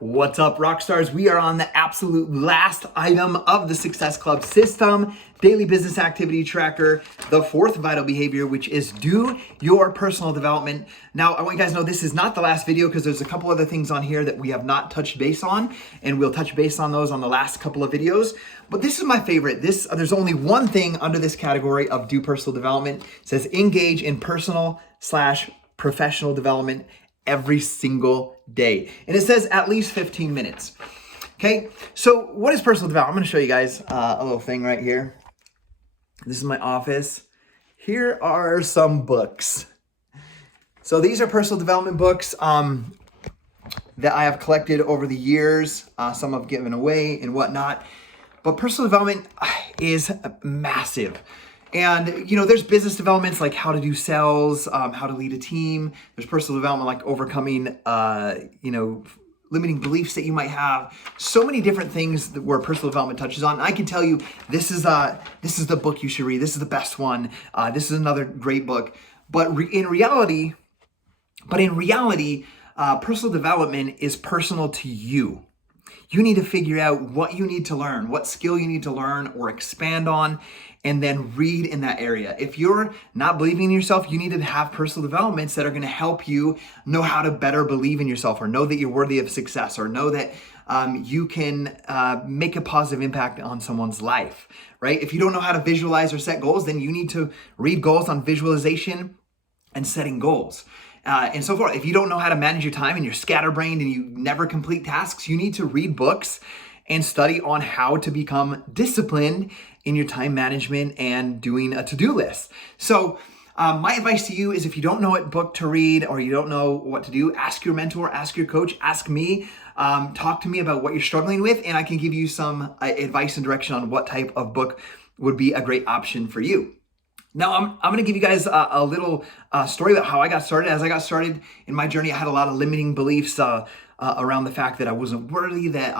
What's up, rock stars? We are on the absolute last item of the Success Club system, daily business activity tracker, the fourth vital behavior, which is do your personal development. Now, I want you guys to know this is not the last video because there's a couple other things on here that we have not touched base on, and we'll touch base on those on the last couple of videos. But this is my favorite. There's only one thing under this category of do personal development. It says engage in personal/professional development every single day. And it says at least 15 minutes. Okay, so what is personal development? I'm gonna show you guys a little thing right here. This is my office. Here are some books. So these are personal development books that I have collected over the years. Some I've given away and whatnot. But personal development is massive. And, there's business developments like how to do sales, how to lead a team. There's personal development like overcoming, limiting beliefs that you might have. So many different things where personal development touches on. And I can tell you, this is the book you should read. This is the best one. This is another great book. But in reality, personal development is personal to you. You need to figure out what you need to learn, what skill you need to learn or expand on, and then read in that area. If you're not believing in yourself, you need to have personal developments that are going to help you know how to better believe in yourself, or know that you're worthy of success, or know that you can make a positive impact on someone's life, right? If you don't know how to visualize or set goals, then you need to read goals on visualization and setting goals. And so forth. If you don't know how to manage your time and you're scatterbrained and you never complete tasks, you need to read books and study on how to become disciplined in your time management and doing a to-do list. So my advice to you is, if you don't know what book to read or you don't know what to do, ask your mentor, ask your coach, ask me, talk to me about what you're struggling with, and I can give you some advice and direction on what type of book would be a great option for you. Now, I'm going to give you guys a little story about how I got started. As I got started in my journey, I had a lot of limiting beliefs around the fact that I wasn't worthy, that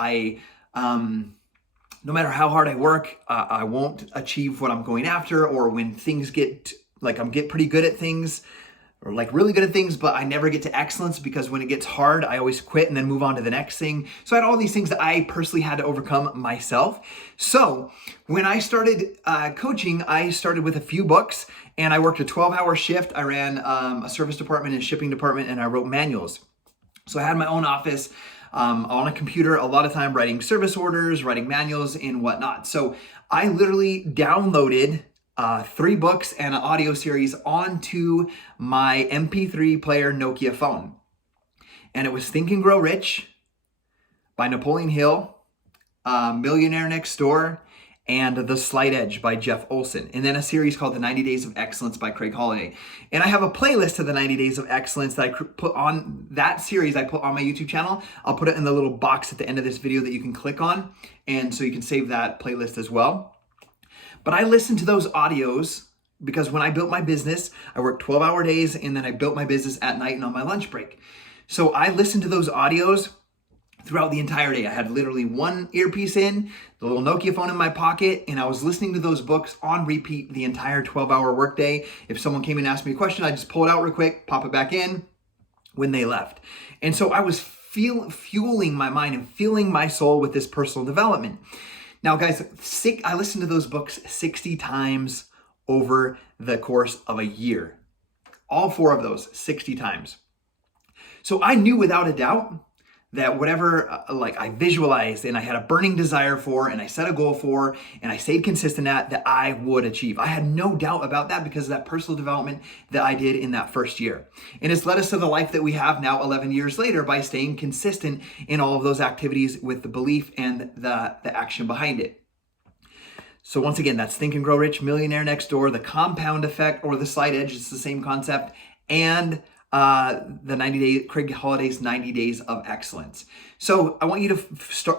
no matter how hard I work, I won't achieve what I'm going after, or when things get, I'm pretty good at things, or really good at things, but I never get to excellence because when it gets hard, I always quit and then move on to the next thing. So I had all these things that I personally had to overcome myself. So when I started coaching, I started with a few books, and I worked a 12-hour shift. I ran a service department and shipping department, and I wrote manuals. So I had my own office on a computer, a lot of time writing service orders, writing manuals and whatnot. So I literally downloaded 3 books and an audio series onto my MP3 player Nokia phone. And it was Think and Grow Rich by Napoleon Hill, Millionaire Next Door, and The Slight Edge by Jeff Olson. And then a series called The 90 Days of Excellence by Craig Holiday. And I have a playlist to The 90 Days of Excellence that I put on that series. I put on my YouTube channel. I'll put it in the little box at the end of this video that you can click on. And so you can save that playlist as well. But I listened to those audios because when I built my business, I worked 12-hour days, and then I built my business at night and on my lunch break. So I listened to those audios throughout the entire day. I had literally one earpiece in, the little Nokia phone in my pocket, and I was listening to those books on repeat the entire 12-hour workday. If someone came and asked me a question, I'd just pull it out real quick, pop it back in when they left. And so I was fueling my mind and fueling my soul with this personal development. Now, guys, I listened to those books 60 times over the course of a year. All 4 of those, 60 times. So I knew without a doubt that whatever I visualized and I had a burning desire for, and I set a goal for, and I stayed consistent at, that I would achieve. I had no doubt about that because of that personal development that I did in that first year. And it's led us to the life that we have now 11 years later by staying consistent in all of those activities with the belief and the action behind it. So once again, that's Think and Grow Rich, Millionaire Next Door, The Compound Effect, or The Slight Edge. It's the same concept. And Craig Holiday's 90 Days of Excellence. So I want you to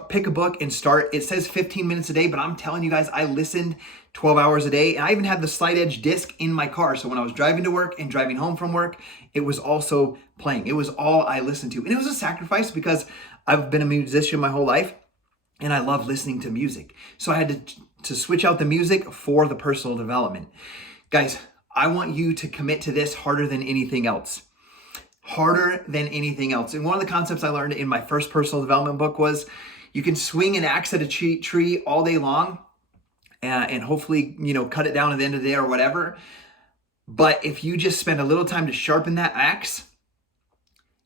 pick a book and start. It says 15 minutes a day, but I'm telling you guys, I listened 12 hours a day, and I even had the Slight Edge disc in my car. So when I was driving to work and driving home from work, it was also playing. It was all I listened to. And it was a sacrifice because I've been a musician my whole life, and I love listening to music. So I had to switch out the music for the personal development. Guys, I want you to commit to this harder than anything else. harder than anything else. And one of the concepts I learned in my first personal development book was you can swing an axe at a tree all day long and hopefully, cut it down at the end of the day or whatever. But if you just spend a little time to sharpen that axe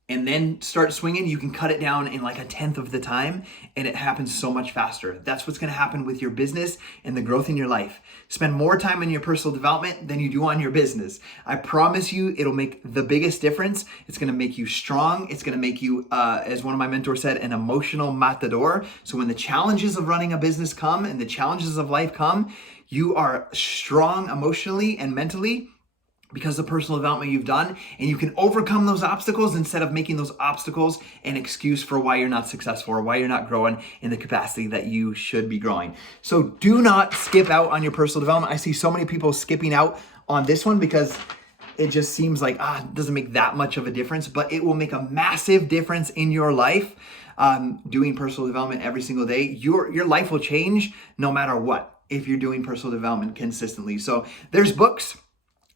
and then start swinging, you can cut it down in like 1/10 of the time, and it happens so much faster. That's what's going to happen with your business and the growth in your life. Spend more time on your personal development than you do on your business. I promise you, it'll make the biggest difference. It's going to make you strong. It's going to make you, as one of my mentors said, an emotional matador. So when the challenges of running a business come and the challenges of life come, you are strong emotionally and mentally because of the personal development you've done, and you can overcome those obstacles instead of making those obstacles an excuse for why you're not successful or why you're not growing in the capacity that you should be growing. So do not skip out on your personal development. I see so many people skipping out on this one because it just seems like, it doesn't make that much of a difference, but it will make a massive difference in your life. Doing personal development every single day, your life will change no matter what if you're doing personal development consistently. So there's books,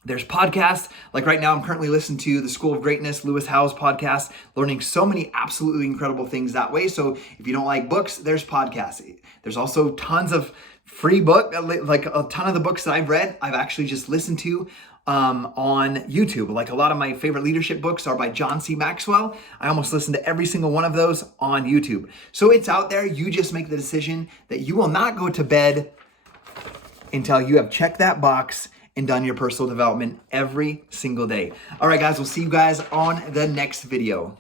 there's podcasts. Like right now, I'm currently listening to the School of Greatness, Lewis Howes podcast, learning so many absolutely incredible things that way. So if you don't like books, there's podcasts. There's also tons of free book, like a ton of the books that I've read, I've actually just listened to on YouTube. Like a lot of my favorite leadership books are by John C. Maxwell. I almost listen to every single one of those on YouTube. So it's out there. You just make the decision that you will not go to bed until you have checked that box and done your personal development every single day. All right, guys, we'll see you guys on the next video.